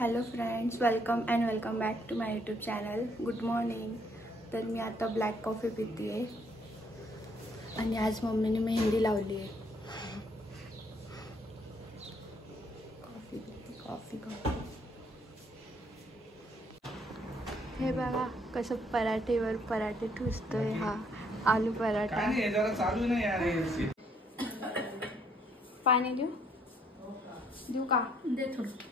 Hello friends, welcome and welcome back to my YouTube channel. Good morning. तर मी आता black coffee पिते आहे आणि आज मम्मीने मेहंदी लावली आहे. Coffee coffee coffee. हे बघा कसं पराठेवर पराठे ठुसतोय हा आलू पराठा. पाणी देऊ का? दे थोडं.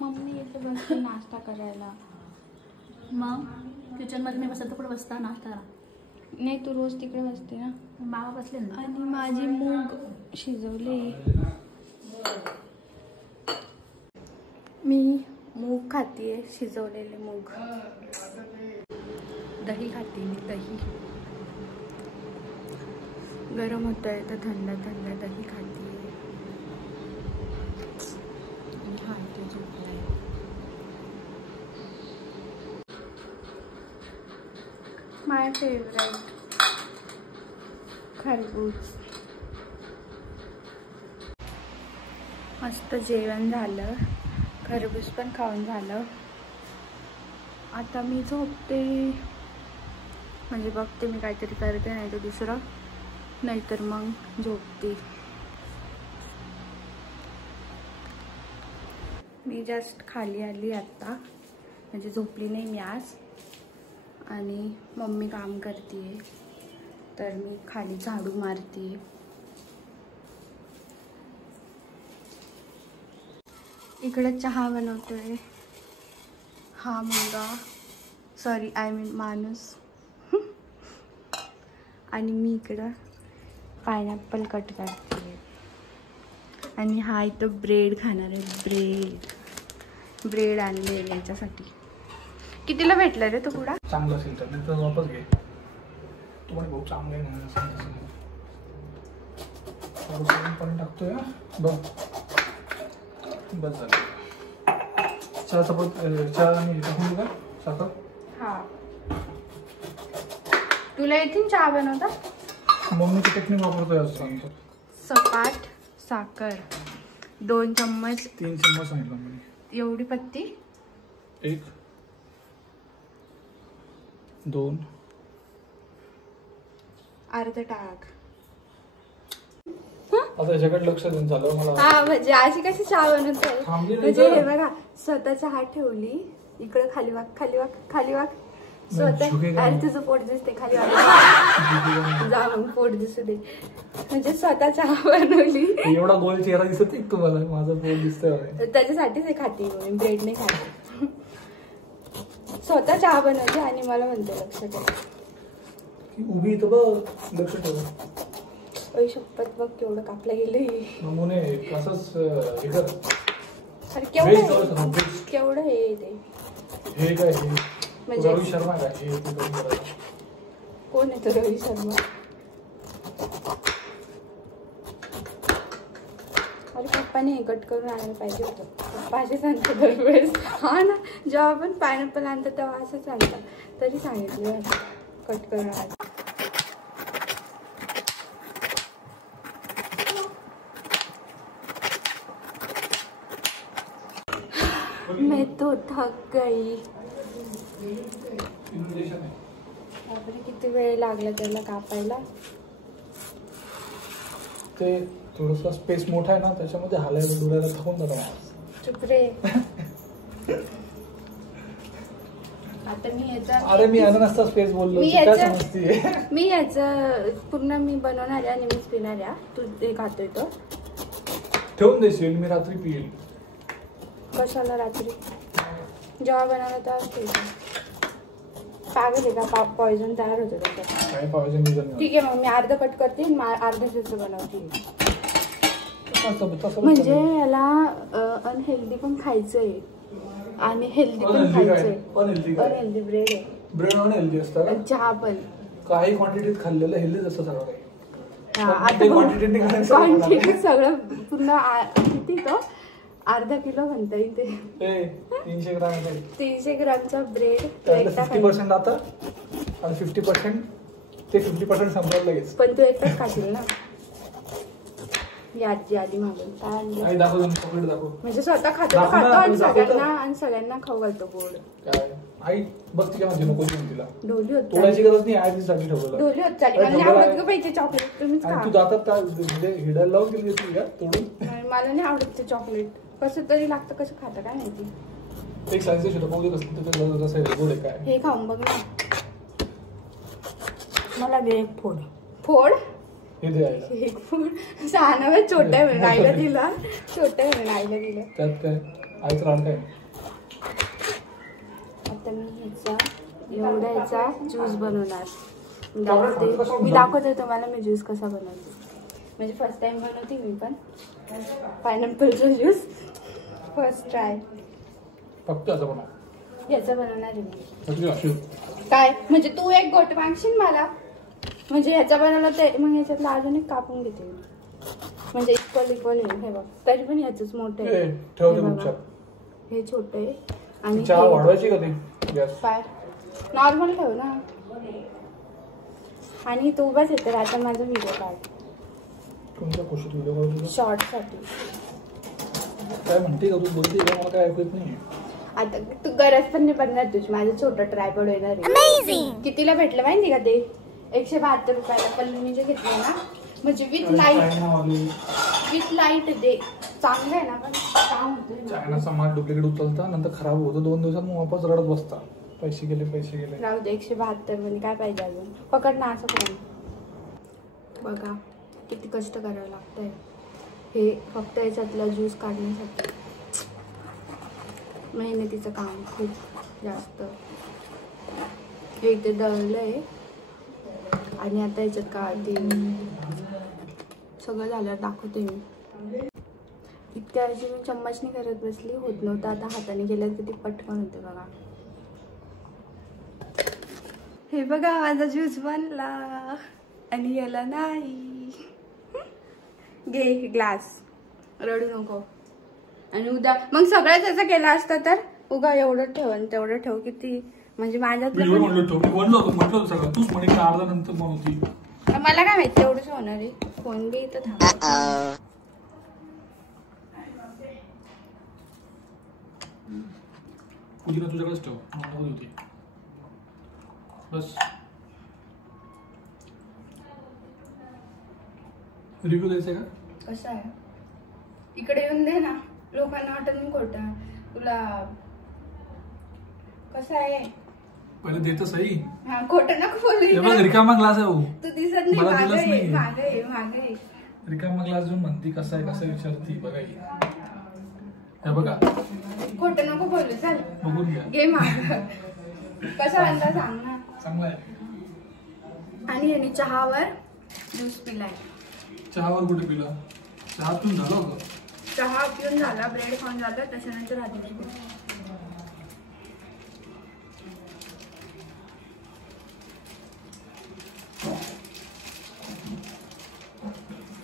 मम्मी इथे बसते नाश्ता करायला. मग किचनमध्ये मी बसत कुठे बसता नाश्ता? नाही, तू रोज तिकडे बसते ना. मामा बसले ना. आणि माझी मूग शिजवली. मी मूग खातीये, शिजवलेले मूग. दही खाते मी, दही. गरम होतोय तर थंड थंड दही खाते. माय फेवरेट खरबूज. मस्त जेवण झालं, खरबूज पण खाऊन झालं. आता मी झोपते, म्हणजे बघते मी काहीतरी करते, नाही तर दुसरं, नाहीतर मग झोपते. मी जस्ट खाली आली आत्ता, म्हणजे झोपली नाही मी आज. आणि मम्मी काम करते तर मी खाली झाडू मारते. इकडे चहा बनवतोय हा मुलगा, सॉरी आय मीन माणूस. आणि मी इकडं पायनॅपल कट करते. आणि हा इथं ब्रेड खाणार आहे. ब्रेड आणले याच्यासाठी. कितीला भेटला रे तो पुडा? चांगला असेल तर नाही तर वापस घे. तुम्हाला बहुत चांगलं आहे म्हणून सांगितलं. पण टाकतोय बघ, बस झालं. चहा सपोर्ट चहा आणि टाकून देऊ का साखर? हा. तुला येतील चहा बनवता? मम्मीची टेक्निक वापरतोय असं सांगतो. सपाट साखर 2 चम्मच. 3 चम्मच सांगितलं मी. एवढी पत्ती? 1 2 अर्ध टाक. आता याच्याकडे लक्ष देऊन झालं मला. हा, म्हणजे अशी कशी चहा बनवते. म्हणजे हे बघा, स्वतः चहा ठेवली इकडे, खाली वाक खाली वाक खाली वाक. स्वतः. अरे तुझं पोट दिसते, खाली वाक. जा मग, पोट दिसू दे. म्हणजे स्वतः चहा बनवली. एवढा गोल चेहरा दिसत तुम्हाला? माझं पोट दिसतंय. त्याच्यासाठीच हे खाते मी, ब्रेड नाही खाते. स्वतः चहा बनवते आणि मला म्हणते लक्ष ठेव. उभी इथं बघ, लक्ष ठेव. ओय शपथ, बघ केवढं कापलं गेलं. नमुने असंच हे कर. अरे केवढं हे ते. हे काय हे? म्हणजे रवी शर्मा काय हे? कोण आहे तो रवी शर्मा? अरे पप्पाने हे कट करून आणायला पाहिजे होतं. पप्पा असेच आणतात दरवेळेस. हा ना, जेव्हा आपण पायनॅपल आणतात तेव्हा असंच आणतात. तरी सांगितलं कट करून आणायचं. मैं तो थक गई. बापरे, किती वेळ लागला त्याला कापायला. ते थोडंसं स्पेस मोठा आहे ना, त्याच्यामध्ये हालायला डुलायला थकून जातो. चुप रे. आता मी याचा, अरे मी अननसचा स्पेस बोललो. मी याचं पूर्ण मी बनवणार आहे आणि मीच पिणार आहे. तू ते खातोय तो ठेवून देशील, मी रात्री पिईल. कशाला रात्री? जेव्हा बनवलं तेव्हा पागल आहे का? पॉइझन तयार होतं त्याच्यात. काय पॉइझन? ठीक आहे, मग मी अर्ध कट करते, अर्ध शिजू बनवते. म्हणजे याला अनहेल्दी पण खायचंय आणि हेल्दी पण खायचंय. अनहेल्दी ब्रेड आहे. ब्रेड अनहेल्दी असतं? चहा पण काही क्वांटिटीत खाल्लेलं हेल्दी असतं सगळं काही. क्वांटिटी सगळं पूर्ण किती तो अर्धा किलो म्हणता येईल ते. 300 ग्राम. 300 ग्रामचा ब्रेड 50% आता आणि 50% ते 50% संपलं लगेच. पण तू एकटाच खाशील ना. ही आजी आली मागून काय आणलं आई दाखव चॉकलेट दाखव. म्हणजे स्वतः खातो दाखव ना, आणि दाखव सगळ्यांना खाऊ घालतो गोड. काय आई बघ ती काय म्हणते नको देऊन तिला. ढोली होत तोडायची गरज नाही आहे तिसाठी ठेवलेलं. ढोली होत चालली मला नाही आवडत ग पाहिजे चॉकलेट तुम्हीच आणि खा. तू दातात म्हणजे हिडायला लावून दिली होती का तोडून. मला नाही आवडत ते चॉकलेट कसं तरी लागतं कसं खातं काय माहिती. एक सायन्स शिकवतो पाहू दे कसं जसं गोड आहे काय. हे खाऊन बघ ना. मला दे एक फोड. फोड हे दे आईला. एक फोड 6 नव्हे छोट्या म्हणून आईला दिला. छोट्या म्हणून आईला दिलं. त्यात काय आईचं राड काय. आता मी ह्याचा ज्यूस बनवणार. मी दाखवते तुम्हाला मी ज्यूस कसा बनवते. म्हणजे फर्स्ट टाइम बनवते मी पण पायनॅपलचा ज्यूस. First try. फक्त असं बनव. याचा बनवणार आहे मी. अशी काय म्हणजे तू एक गोट मागशील मला म्हणजे ह्याचा बनवला ते मग ह्याच्यातला अजून एक कापून घेते म्हणजे इक्वल हे बघ. तरी पण ह्याच मोठं आहे. ठेवते गुपचाप. हे छोटे आहे आणि चहा वाढवायची का ती गॅस. काय नॉर्मल ठेव ना. आणि तू उभाच येते आता माझा व्हिडिओ काढ. कोणत्या गोष्टीत व्हिडिओ काढतो शॉर्ट साठी. काय म्हणते का तू बोलते का मला काय ऐकत नाही. आता तू गरज पण नाही पडणार तुझी. माझं छोटं ट्रायपॉड येणार आहे. कितीला भेटलं माहिती का ते 172 रुपयाला. पल्लूनी जे घेतलं ना म्हणजे विथ लाईट दे चांगलं आहे ना. पण काम होतं चायनाचा माल डुप्लिकेट उचलता नंतर खराब होतो 2 दिवसात मग वापस रडत बसता. पैसे गेले. राहू दे 172 मध्ये काय पाहिजे अजून. पकड ना असं करून. बघा किती कष्ट करावं लागतंय हे फक्त याच्यातला ज्यूस काढण्यासाठी. मेहनतीचं काम खूप जास्त. हे इथे दळलंय आणि आता याच्यात काढते सगळं झालं दाखवते मी. इतक्या अशी मी चम्मचनी करत बसली होत नव्हतं. आता हाताने गेलं किती पटकन होते बघा. हे बघा माझा ज्यूस बनला आणि याला नाही. घे ग्लास रडू नको. आणि उद्या मग सगळ्याच असं केलं असतं तर उगा एवढं ठेव आणि तेवढं ठेव किती म्हणजे माझ्यातलं मला काय माहिती एवढंच होणार आहे. फोन बी इथं थांब. तुझ्याकडेच ठेव होती बस. रिव्ह्यू द्यायचा का कसं आहे इकडे येऊन दे ना. लोकांना वाटत मी खोटा तुला. कसं आहे पहिले देत सही. हा खोटं नको बोलू. रिकामा ग्लास आहे. तू दिसत नाही. मागे रिकामा ग्लास घेऊन म्हणती कसा आहे कसं विचारती बघा. हे बघा खोटं नको बोलू. चल बघून घ्या. घे माग कसा बनता सांग ना. चांगला आहे. आणि यांनी चहावर ज्यूस पिलाय. चहावर कुठे पिला. चहा पिऊन झाला होता. चहा पिऊन झाला. ब्रेड खाऊन झालं. त्याच्यानंतर आधी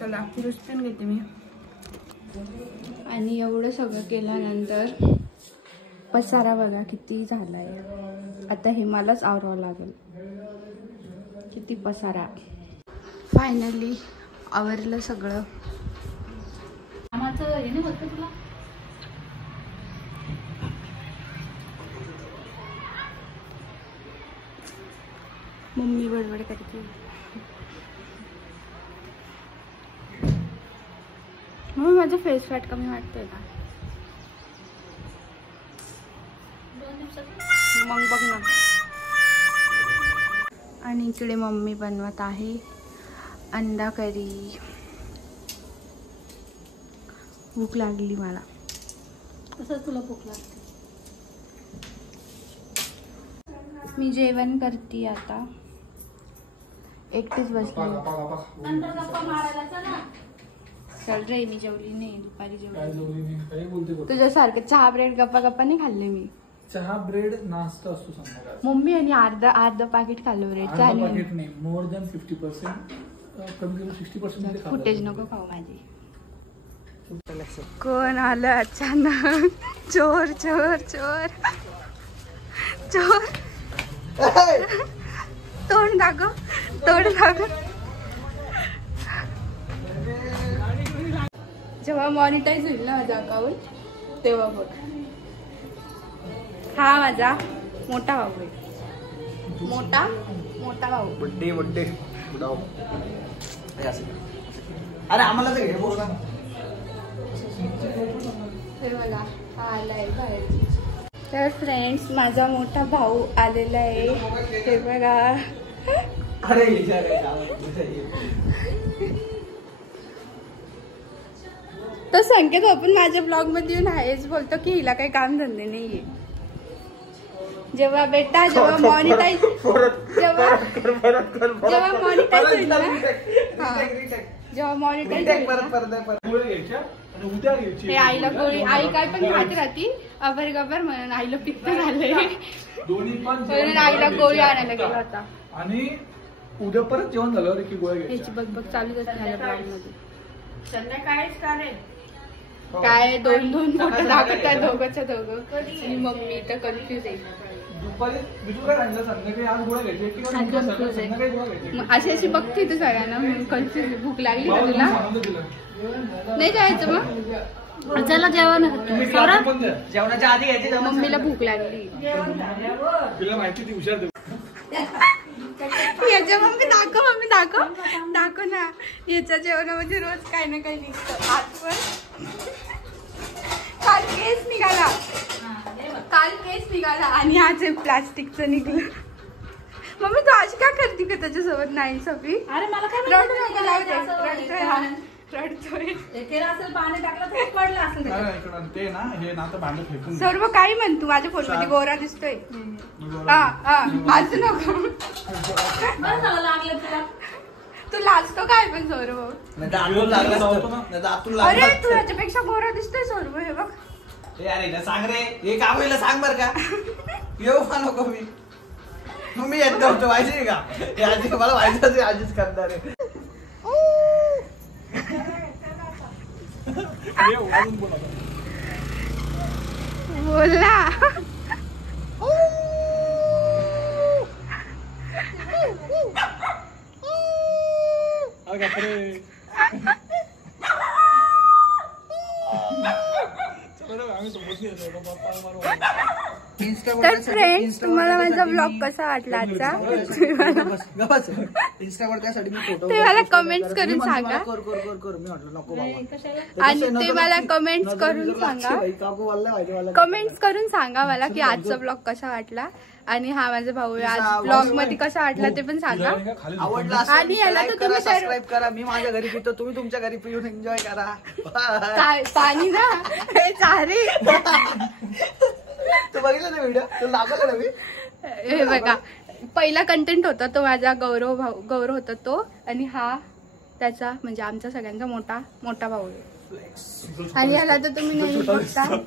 चला ज्यूस पिऊन घेते मी. आणि एवढं सगळं केल्यानंतर पसारा बघा किती झालाय. आता हे मलाच आवरावं लागेल. किती पसारा. फायनली आवरलं सगळं. आम्हाला हे नाही होत तुला. मम्मी बडबड करते. मग माझं फेस फॅट कमी वाटतंय का. 2 दिवसात मग बघ ना. आणि इकडे मम्मी बनवत आहे अंडा करी. भूक लागली मला. कसं तुला भूक लागते. मी जेवण करते आता. एकटीच बसली. नंतर गप्पा मारायला चला. चल रे मी जेवली नाही. दुपारी काय जेवली. जेवली नाही काही बोलते. तुझ्यासारखे चहा ब्रेड गप्पा गप्पा नाही खाल्ले मी. चहा ब्रेड नाश्ता असतो संध्याकाळ. मम्मी आणि अर्ध पाकिट खाल्लं ब्रेड. पाकिट नाही मोर दॅन 50%. कमी कमी 60% फुटेज नको खाऊ माझी. कोण आलं अचानक. चोर चोर चोर चोर. तोंड दाखव. जेव्हा मॉनिटाईज होईल ना माझं अकाउंट तेव्हा बघ. हा माझा मोठा भाऊ आहे. मोठा भाऊ. बड्डे अरे आम्हाला तर घे बोला. तर मला हा आलाय बाहेर. तर फ्रेंड्स माझा मोठा भाऊ आलेला आहे ते बघा. तर संकेत आपण माझ्या ब्लॉग मध्ये येऊन आहेच बोलतो की हिला काही काम धंदे नाहीये. जेव्हा बेटा जेव्हा मॉनिटाईज होईल ना जेव्हा मॉनिटाईज हे आईला गोळी आई काय पण खात राहती अबर गबर म्हणून आईला पित्त झालंय म्हणून आईला गोळी आणायला गेला होता. आणि उद्या परत जेवण झाल्यावर की गोळ्या घ्यायची बघ चालूच असते ब्लॉग मध्ये. संध्याकाळीच चालेल. काय 2-2 फोटो दाखवत आहे दोघंच्या दोघं आणि मम्मी तर कन्फ्युज आहे. अशी अशी बघते तू सगळ्यांना कन्फ्युज. भूक लागली का तुला नाही जायचं मग चला जेवण जेवणाच्या आधी घ्यायची. मम्मीला भूक लागली. तुला माहिती ती हुशार याच्या मम्मी दाखव ना. याच्या जेवणामध्ये रोज काही ना काही निघतं. आज पण काल केस निघाला आणि आज प्लास्टिकचं निघलं. मम्मी तू अशी का करते का त्याच्यासोबत. नाही सफी अरे मला काय रडू नको जाऊ दे. रडतोय पाणी टाकलं तर पडलं असेल ते ना हे ना तर भांडं फेकून सर्व काही म्हण तू. माझ्या फोन मध्ये गोरा दिसतोय. हसू नको. लागलं तुला. तू लाजतो काय पण सौरव. अरे तू याच्यापेक्षा गोरा दिसतोय सौरव. हे बघ अरे सांग रे हे काम सांग बर का. येऊ का नको मी येत नव्हतो माहिती का. हे आजी मला माहिती आजीच करणार आहे. बोला तर फ्रेंड्स तुम्हाला माझा ब्लॉग कसा वाटला आजचा ते मला कमेंट्स करून सांगा. आणि ते मला कमेंट्स करून सांगा मला की आजचा ब्लॉग कसा वाटला. आणि हा माझा भाऊ आज ब्लॉग मध्ये कसा वाटला ते पण सांगा. आणि याला तर तुम्ही सबस्क्राईब करा. मी माझ्या घरी पितो तुम्ही तुमच्या घरी पिऊन एन्जॉय करा. पाणी ना चारी तू बघितलं ना व्हिडिओ तुला दाखवलं ना मी. हे बघा पहिला कंटेंट होता तो माझा गौरव होता तो. आणि हा त्याचा म्हणजे आमचा सगळ्यांचा मोठा भाऊ आहे. आणि याला तर तुम्ही नेहमी बघता.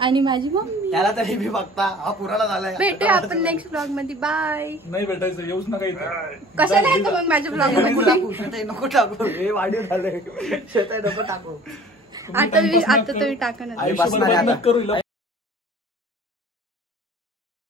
आणि माझी मम्मी त्याला तरी मी बघता. हा पुराला झालाय. भेटूया आपण नेक्स्ट ब्लॉग मध्ये. बाय. नाही भेटायचं येऊच नका इथं. कशाला येतो मग माझ्या ब्लॉग मध्ये. नको टाकू हे वाढीव झालंय. शेतात नको टाकू. आता तुम्ही टाका ना.